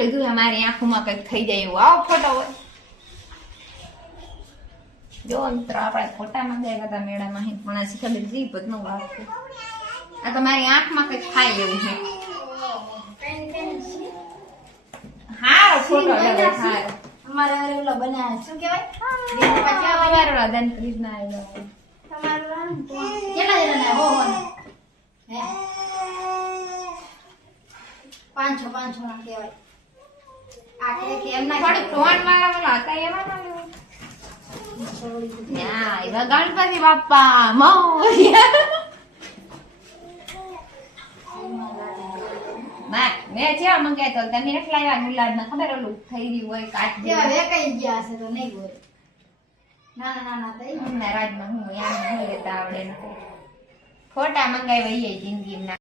લીધું છે મારી આંખોમાં કઈક થઈ જાય એવું આવો ફોટો હોય જો અંતર આપણે ફોટા મંગાવ્યા હતા મેળામાં પણ આ ખબર જીભ જ ન વાગતું આ તો મારી આંખમાં કઈક થાય એવું છે હારો ફોટો લેવો હારો અમારે ઓલો બનાવે શું કહેવાય અમારો રાધન કૃષ્ણ આવ્યો તમારું કેટલા જણા હો હે 500 ના કહેવાય આ કે એમના થોડી ફોન મારા બોલા હતા એમાં ના લેવું ના એવા ગણપતિ બાપ્પા મોરિયા ના મેં જેવા મંગાય તો તમે નથી લાવ્યા ગુલાબમાં ખબર ઓલું થઈ રહ્યું હોય કાચ જેવા વેકાઈ ગયા હશે તો નહીં હોય નાના થઈ રાજમાં હું યાદ નહીં લેતા આવડે ફોટા મંગાવ્યા એ જિંદગીના